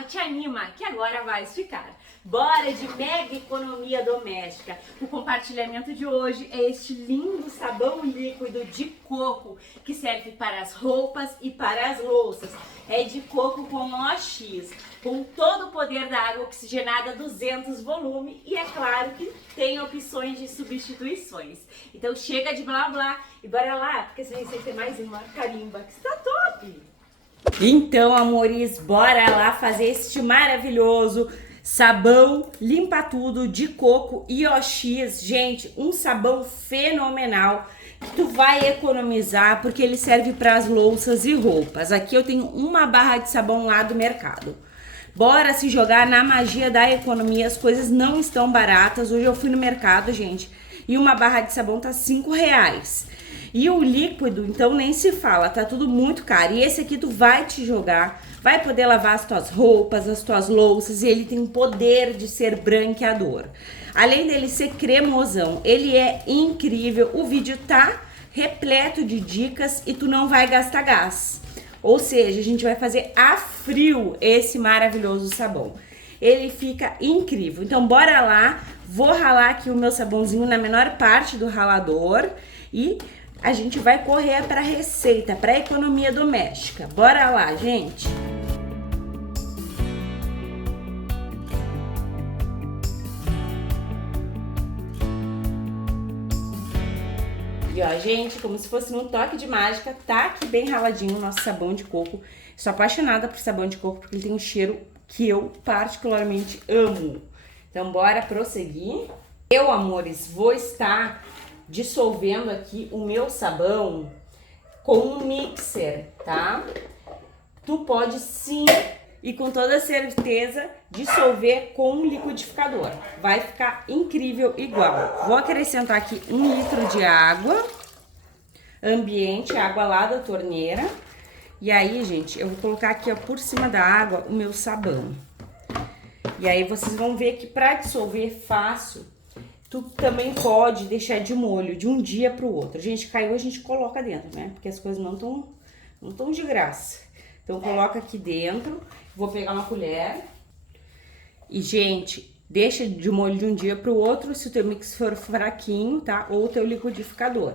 Nova te anima, que agora vai ficar. Bora de mega economia doméstica. O compartilhamento de hoje é este lindo sabão líquido de coco que serve para as roupas e para as louças. É de coco com OX, com todo o poder da água oxigenada, 200 volume e é claro que tem opções de substituições. Então chega de blá blá e bora lá, porque essa receita é mais uma carimba que está top! Então, amores, bora lá fazer este maravilhoso sabão limpa tudo de coco e OX. Gente, um sabão fenomenal que tu vai economizar porque ele serve para as louças e roupas. Aqui eu tenho uma barra de sabão lá do mercado. Bora se jogar na magia da economia, as coisas não estão baratas. Hoje eu fui no mercado, gente, e uma barra de sabão tá R$5. E o líquido, então, nem se fala, tá tudo muito caro. E esse aqui tu vai te jogar, vai poder lavar as tuas roupas, as tuas louças, e ele tem o poder de ser branqueador. Além dele ser cremosão, ele é incrível. O vídeo tá repleto de dicas e tu não vai gastar gás. Ou seja, a gente vai fazer a frio esse maravilhoso sabão. Ele fica incrível. Então, bora lá. Vou ralar aqui o meu sabãozinho na menor parte do ralador e a gente vai correr para a receita, para a economia doméstica. Bora lá, gente! E ó, gente, como se fosse num toque de mágica, tá aqui bem raladinho o nosso sabão de coco. Sou apaixonada por sabão de coco porque ele tem um cheiro que eu particularmente amo. Então, bora prosseguir. Eu, amores, vou estar dissolvendo aqui o meu sabão com um mixer, tá? Tu pode sim e com toda certeza dissolver com um liquidificador. Vai ficar incrível igual. Vou acrescentar aqui 1 litro de água ambiente, água lá da torneira. E aí, gente, eu vou colocar aqui, ó, por cima da água o meu sabão. E aí vocês vão ver que para dissolver fácil, tu também pode deixar de molho de um dia para o outro. Gente, caiu, a gente coloca dentro, né? Porque as coisas não tão de graça. Então, coloca aqui dentro. Vou pegar uma colher. E, gente, deixa de molho de um dia para o outro se o teu mix for fraquinho, tá? Ou o teu liquidificador.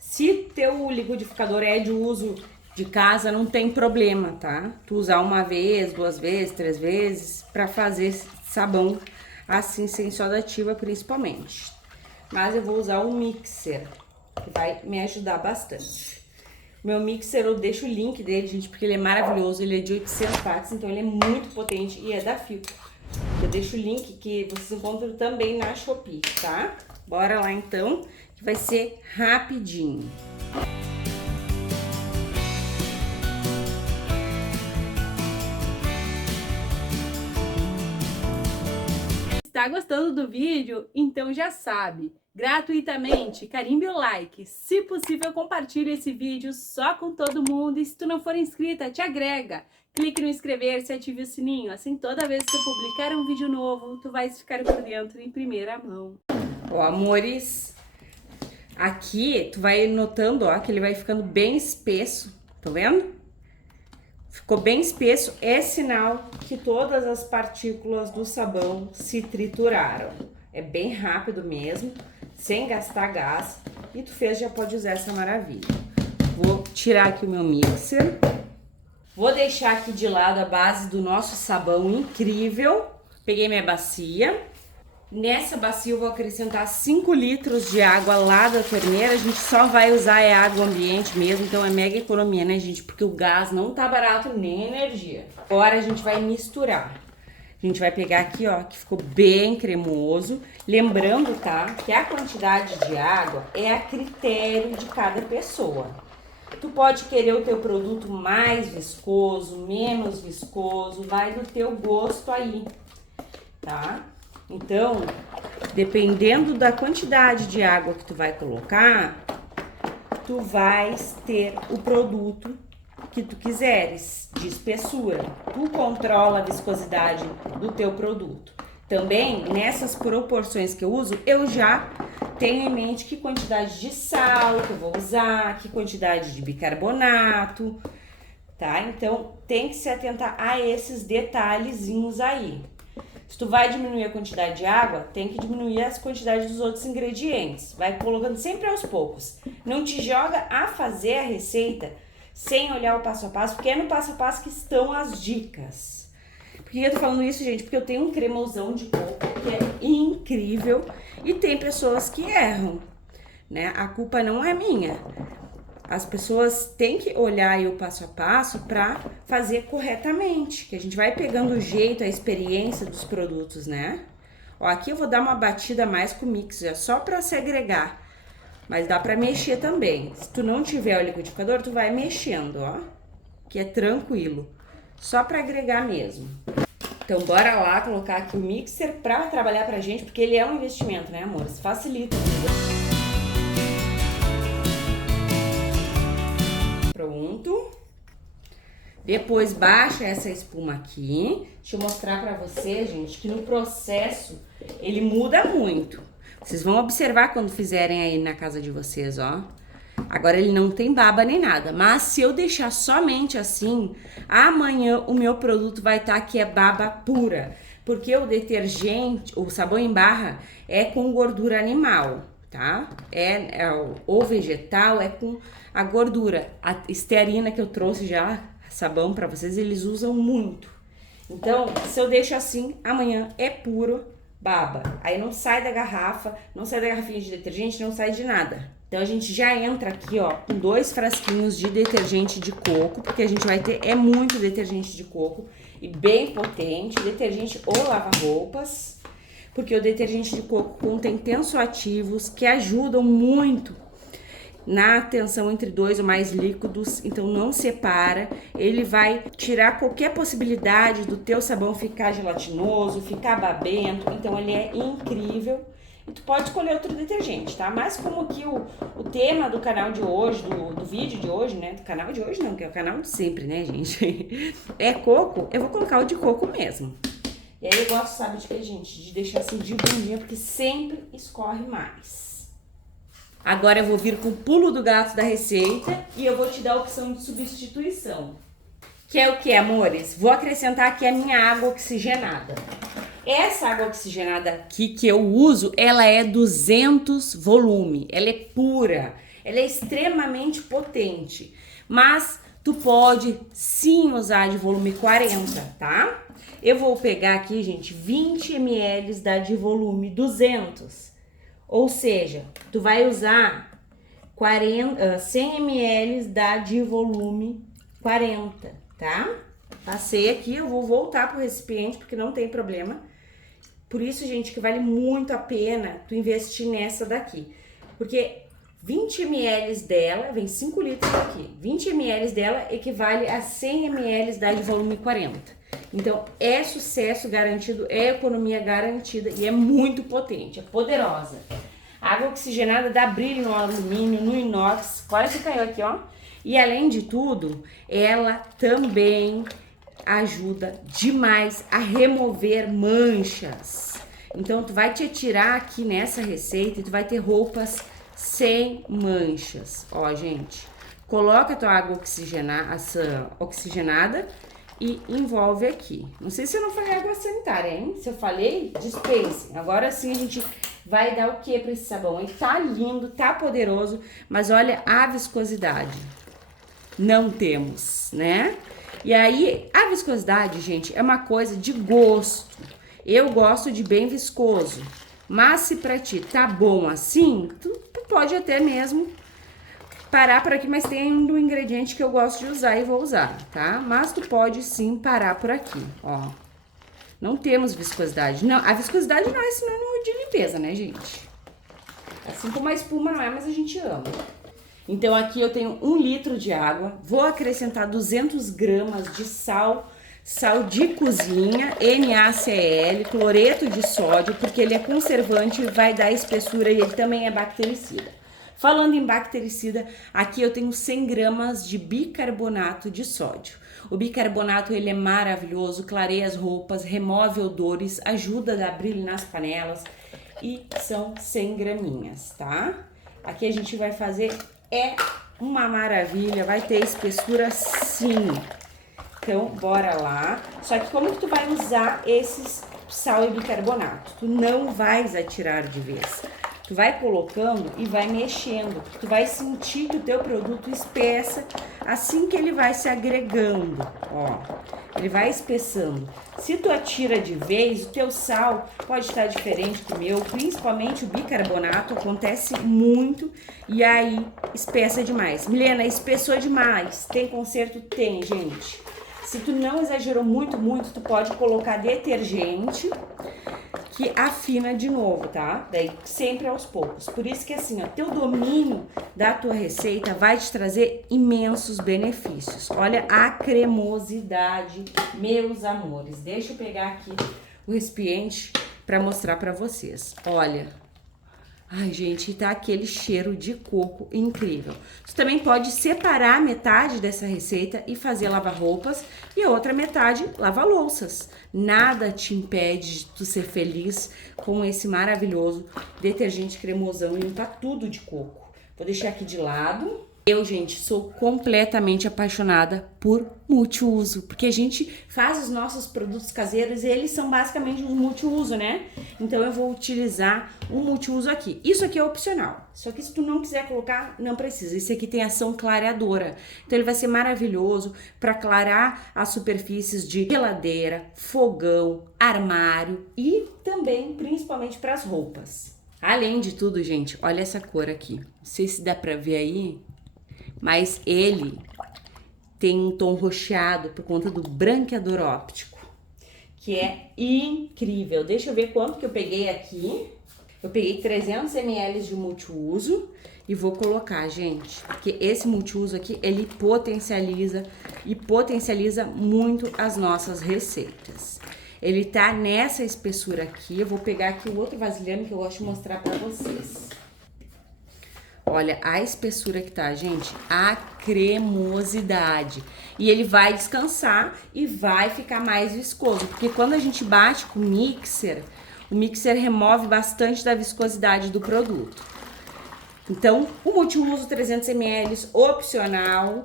Se teu liquidificador é de uso de casa, não tem problema, tá? Tu usar uma vez, 2 vezes, 3 vezes para fazer sabão assim, sem soda ativa principalmente. Mas eu vou usar um mixer, que vai me ajudar bastante. Meu mixer, eu deixo o link dele, gente, porque ele é maravilhoso. Ele é de 800 watts, então ele é muito potente e é da Philco. Eu deixo o link que vocês encontram também na Shopee, tá? Bora lá então, que vai ser rapidinho. Tá gostando do vídeo? Então já sabe, gratuitamente, carimbe o like, se possível compartilhe esse vídeo só com todo mundo e se tu não for inscrita, te agrega, clique no inscrever-se e ative o sininho, assim toda vez que eu publicar um vídeo novo, tu vais ficar por dentro em primeira mão. Ó, amores, aqui tu vai notando, ó, que ele vai ficando bem espesso, tá vendo? Ficou bem espesso, é sinal que todas as partículas do sabão se trituraram. É bem rápido mesmo, sem gastar gás. E tu fez, já pode usar essa maravilha. Vou tirar aqui o meu mixer. Vou deixar aqui de lado a base do nosso sabão incrível. Peguei minha bacia. Nessa bacia eu vou acrescentar 5 litros de água lá da torneira. A gente só vai usar água ambiente mesmo, então é mega economia, né, gente? Porque o gás não tá barato nem a energia. Agora a gente vai misturar. A gente vai pegar aqui, ó, que ficou bem cremoso. Lembrando, tá, que a quantidade de água é a critério de cada pessoa. Tu pode querer o teu produto mais viscoso, menos viscoso, vai do teu gosto aí, tá? Então, dependendo da quantidade de água que tu vai colocar, tu vais ter o produto que tu quiseres, de espessura. Tu controla a viscosidade do teu produto. Também, nessas proporções que eu uso, eu já tenho em mente que quantidade de sal que eu vou usar, que quantidade de bicarbonato, tá? Então, tem que se atentar a esses detalhezinhos aí. Se tu vai diminuir a quantidade de água, tem que diminuir as quantidades dos outros ingredientes. Vai colocando sempre aos poucos. Não te joga a fazer a receita sem olhar o passo a passo, porque é no passo a passo que estão as dicas. Por que eu tô falando isso, gente? Porque eu tenho um cremosão de coco que é incrível e tem pessoas que erram, né? A culpa não é minha. As pessoas têm que olhar aí o passo a passo para fazer corretamente, que a gente vai pegando o jeito, a experiência dos produtos, né? Ó, aqui eu vou dar uma batida mais com o mix, já só para segregar, mas dá para mexer também. Se tu não tiver o liquidificador, tu vai mexendo, ó, que é tranquilo, só para agregar mesmo. Então, bora lá colocar aqui o mixer para trabalhar pra gente, porque ele é um investimento, né, amores? Facilita a vida. Pronto. Depois baixa essa espuma aqui. Deixa eu mostrar pra vocês, gente, que no processo ele muda muito. Vocês vão observar quando fizerem aí na casa de vocês, ó. Agora ele não tem baba nem nada, mas se eu deixar somente assim, amanhã o meu produto vai estar que é baba pura. Porque o detergente, o sabão em barra é com gordura animal, tá? O vegetal é com a gordura. A Stearina que eu trouxe já, sabão pra vocês, eles usam muito. Então, se eu deixo assim, amanhã é puro baba. Aí não sai da garrafa, não sai da garrafinha de detergente, não sai de nada. Então, a gente já entra aqui, ó, com 2 frasquinhos de detergente de coco, porque a gente vai ter, muito detergente de coco e bem potente, detergente ou lava-roupas, porque o detergente de coco contém tensoativos que ajudam muito na tensão entre 2 ou mais líquidos, então não separa, ele vai tirar qualquer possibilidade do teu sabão ficar gelatinoso, ficar babento, então ele é incrível. E tu pode escolher outro detergente, tá? Mas como que o tema do canal de hoje, do vídeo de hoje, né? Do canal de hoje não, que é o canal de sempre, né, gente? É coco, eu vou colocar o de coco mesmo. E aí eu gosto, sabe de quê, gente? De deixar assim de bundinha, porque sempre escorre mais. Agora eu vou vir com o pulo do gato da receita e eu vou te dar a opção de substituição. Que é o que, amores? Vou acrescentar aqui a minha água oxigenada. Essa água oxigenada aqui que eu uso, ela é 200 volume, ela é pura, ela é extremamente potente, mas tu pode sim usar de volume 40, tá? Eu vou pegar aqui, gente, 20 ml da de volume 200, ou seja, tu vai usar 100 ml da de volume 40, tá? Passei aqui, eu vou voltar pro recipiente porque não tem problema. Por isso, gente, que vale muito a pena tu investir nessa daqui. Porque 20 ml dela, vem 5 litros aqui. 20 ml dela equivale a 100 ml da de volume 40. Então, é sucesso garantido, é economia garantida e é muito potente, é poderosa. A água oxigenada dá brilho no alumínio, no inox. Quase que caiu aqui, ó. E além de tudo, ela também ajuda demais a remover manchas. Então, tu vai te atirar aqui nessa receita e tu vai ter roupas sem manchas. Ó, gente, coloca a tua água oxigenada e envolve aqui. Não sei se eu não falei água sanitária, hein? Se eu falei, dispense. Agora sim a gente vai dar o que pra esse sabão? Ele tá lindo, tá poderoso, mas olha a viscosidade. Não temos, né? E aí, a viscosidade, gente, é uma coisa de gosto. Eu gosto de bem viscoso. Mas se pra ti tá bom assim, tu pode até mesmo parar por aqui, mas tem um ingrediente que eu gosto de usar e vou usar, tá? Mas tu pode sim parar por aqui, ó. Não temos viscosidade. Não, a viscosidade não é sinônimo de limpeza, né, gente? Assim como a espuma não é, mas a gente ama. Então, aqui eu tenho 1 litro de água, vou acrescentar 200 gramas de sal de cozinha, NaCl, cloreto de sódio, porque ele é conservante e vai dar espessura e ele também é bactericida. Falando em bactericida, aqui eu tenho 100 gramas de bicarbonato de sódio. O bicarbonato, ele é maravilhoso, clareia as roupas, remove odores, ajuda a dar brilho nas panelas e são 100 graminhas, tá? Aqui a gente vai fazer uma maravilha, vai ter espessura sim. Então, bora lá. Só que como que tu vai usar esses sal e bicarbonato? Tu não vais atirar de vez. Tu vai colocando e vai mexendo, porque tu vai sentir que o teu produto espessa assim que ele vai se agregando, ó. Ele vai espessando. Se tu atira de vez, o teu sal pode estar diferente do meu, principalmente o bicarbonato, acontece muito e aí espessa demais. Milena, espessou demais. Tem conserto? Tem, gente. Se tu não exagerou muito, tu pode colocar detergente que afina de novo, tá? Daí sempre aos poucos. Por isso que assim, ó, teu domínio da tua receita vai te trazer imensos benefícios. Olha a cremosidade, meus amores. Deixa eu pegar aqui o recipiente para mostrar para vocês. Olha. Ai, gente, tá aquele cheiro de coco incrível. Você também pode separar metade dessa receita e fazer lava-roupas e a outra metade lava-louças. Nada te impede de tu ser feliz com esse maravilhoso detergente cremosão e limpa tudo de coco. Vou deixar aqui de lado. Eu, gente, sou completamente apaixonada por multiuso, porque a gente faz os nossos produtos caseiros e eles são basicamente um multiuso, né? Então eu vou utilizar um multiuso aqui. Isso aqui é opcional, só que se tu não quiser colocar, não precisa. Esse aqui tem ação clareadora, então ele vai ser maravilhoso para clarear as superfícies de geladeira, fogão, armário e também, principalmente para as roupas. Além de tudo, gente, olha essa cor aqui. Não sei se dá para ver aí, mas ele tem um tom roxeado por conta do branqueador óptico, que é incrível. Deixa eu ver quanto que eu peguei aqui. Eu peguei 300 ml de multiuso e vou colocar, gente, porque esse multiuso aqui, ele potencializa muito as nossas receitas. Ele tá nessa espessura aqui. Eu vou pegar aqui o outro vasilhame que eu gosto de mostrar pra vocês. Olha a espessura que tá, gente, a cremosidade. E ele vai descansar e vai ficar mais viscoso, porque quando a gente bate com o mixer remove bastante da viscosidade do produto. Então, o multiuso 300 ml, opcional.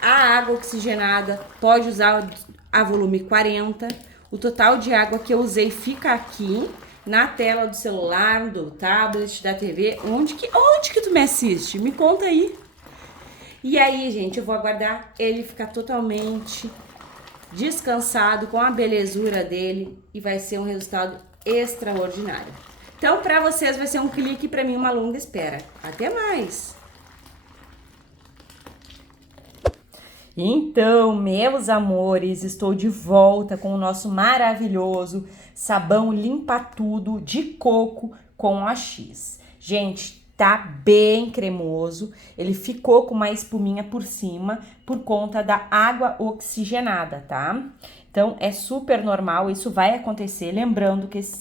A água oxigenada, pode usar a volume 40. O total de água que eu usei fica aqui. Na tela do celular, do tablet, da TV, onde que tu me assiste? Me conta aí. E aí, gente, eu vou aguardar ele ficar totalmente descansado, com a belezura dele, e vai ser um resultado extraordinário. Então, para vocês vai ser um clique, para mim uma longa espera. Até mais! Então, meus amores, estou de volta com o nosso maravilhoso sabão limpa tudo de coco com OX. Gente, tá bem cremoso, ele ficou com uma espuminha por cima por conta da água oxigenada, tá? Então, é super normal, isso vai acontecer, lembrando que esse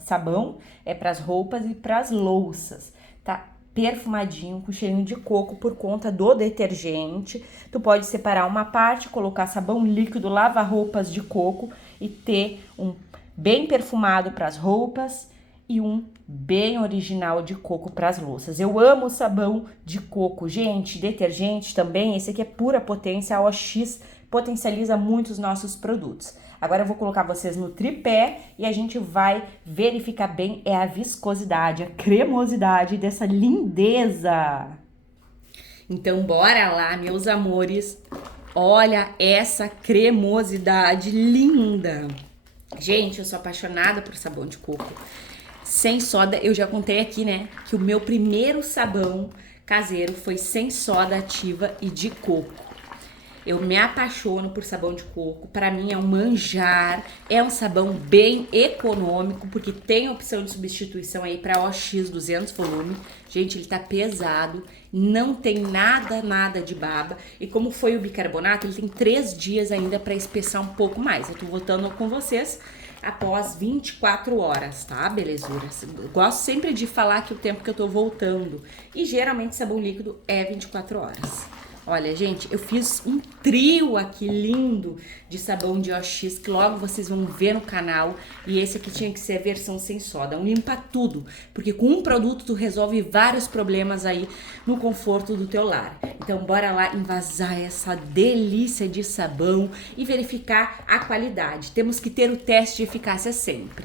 sabão é para as roupas e para as louças, tá? Perfumadinho, com cheirinho de coco por conta do detergente. Tu pode separar uma parte, colocar sabão líquido, lava-roupas de coco e ter um bem perfumado para as roupas e um bem original de coco para as louças. Eu amo sabão de coco, gente, detergente também, esse aqui é pura potência, a OX potencializa muito os nossos produtos. Agora eu vou colocar vocês no tripé e a gente vai verificar bem a viscosidade, a cremosidade dessa lindeza. Então bora lá, meus amores. Olha essa cremosidade linda. Gente, eu sou apaixonada por sabão de coco. Sem soda, eu já contei aqui, né, que o meu primeiro sabão caseiro foi sem soda ativa e de coco. Eu me apaixono por sabão de coco, para mim é um manjar, é um sabão bem econômico, porque tem opção de substituição aí para OX 200 volume. Gente, ele tá pesado, não tem nada de baba, e como foi o bicarbonato, ele tem 3 dias ainda para espessar um pouco mais. Eu tô voltando com vocês após 24 horas, tá, belezuras? Eu gosto sempre de falar que o tempo que eu tô voltando, e geralmente sabão líquido é 24 horas. Olha, gente, eu fiz um trio aqui lindo de sabão de OX, que logo vocês vão ver no canal. E esse aqui tinha que ser a versão sem soda, um limpa tudo. Porque com um produto tu resolve vários problemas aí no conforto do teu lar. Então bora lá envasar essa delícia de sabão e verificar a qualidade. Temos que ter o teste de eficácia sempre.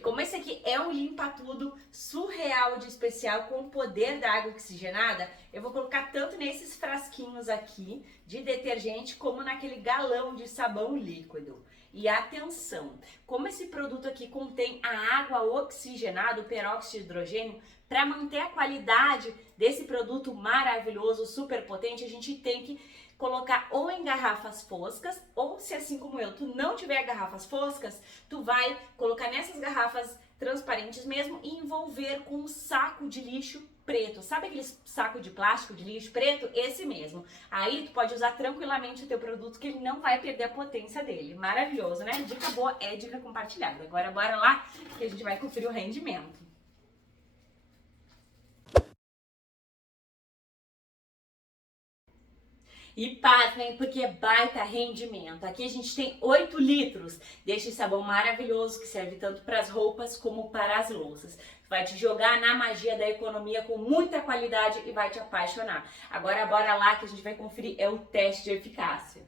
Como esse aqui é um limpa-tudo surreal de especial com o poder da água oxigenada, eu vou colocar tanto nesses frasquinhos aqui de detergente como naquele galão de sabão líquido. E atenção, como esse produto aqui contém a água oxigenada, o peróxido de hidrogênio, para manter a qualidade desse produto maravilhoso, super potente, a gente tem que colocar ou em garrafas foscas, ou se assim como eu, tu não tiver garrafas foscas, tu vai colocar nessas garrafas transparentes mesmo e envolver com um saco de lixo preto. Sabe aquele saco de plástico de lixo preto? Esse mesmo. Aí tu pode usar tranquilamente o teu produto que ele não vai perder a potência dele. Maravilhoso, né? Dica boa é dica compartilhada. Agora bora lá que a gente vai conferir o rendimento. E pasmem, porque é baita rendimento. Aqui a gente tem 8 litros deste sabão maravilhoso que serve tanto para as roupas como para as louças. Vai te jogar na magia da economia com muita qualidade e vai te apaixonar. Agora bora lá que a gente vai conferir o teste de eficácia.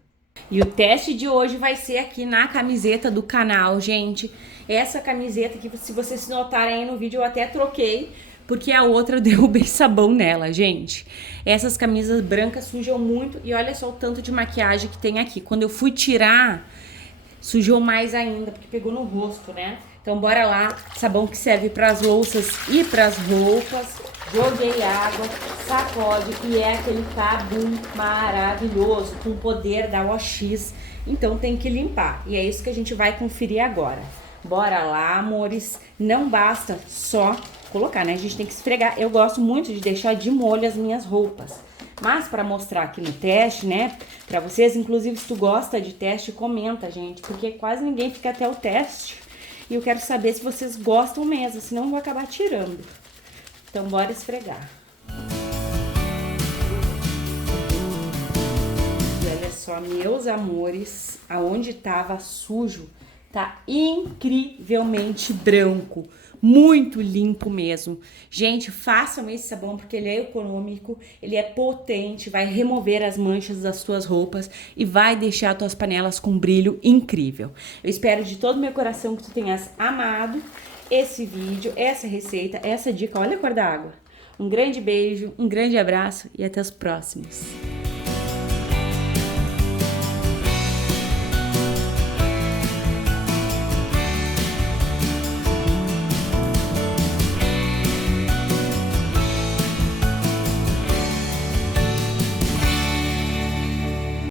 E o teste de hoje vai ser aqui na camiseta do canal, gente. Essa camiseta que, se vocês notarem aí no vídeo, eu até troquei, porque a outra eu derrubei sabão nela, gente. Essas camisas brancas sujam muito e olha só o tanto de maquiagem que tem aqui. Quando eu fui tirar, sujou mais ainda, porque pegou no rosto, né? Então bora lá, sabão que serve para as louças e para as roupas. Joguei água, sacode e é aquele cabum maravilhoso, com o poder da OX. Então tem que limpar e é isso que a gente vai conferir agora. Bora lá, amores. Não basta só colocar, né? A gente tem que esfregar. Eu gosto muito de deixar de molho as minhas roupas. Mas para mostrar aqui no teste, né? Para vocês, inclusive, se tu gosta de teste, comenta, gente. Porque quase ninguém fica até o teste. E eu quero saber se vocês gostam mesmo, senão eu vou acabar tirando. Então, bora esfregar. E olha só, meus amores, aonde tava sujo, tá incrivelmente branco, muito limpo mesmo. Gente, façam esse sabão porque ele é econômico, ele é potente, vai remover as manchas das suas roupas e vai deixar as tuas panelas com brilho incrível. Eu espero de todo o meu coração que tu tenhas amado esse vídeo, essa receita, essa dica. Olha a cor da água. Um grande beijo, um grande abraço e até os próximos.